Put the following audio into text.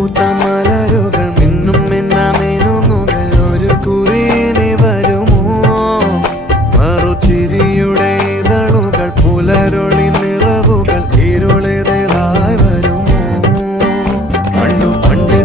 പൂത്ത മലരുകൾ മിന്നും മിന്നാമേനുകൾ ഒരു കുറിയിനി വരുമോ മറുചിരിയുടെ ഇതളുകൾ പുലരൊളി നിറവുകൾ ഇരുളേതായി വരുമോ പണ്ടു പണ്ടേ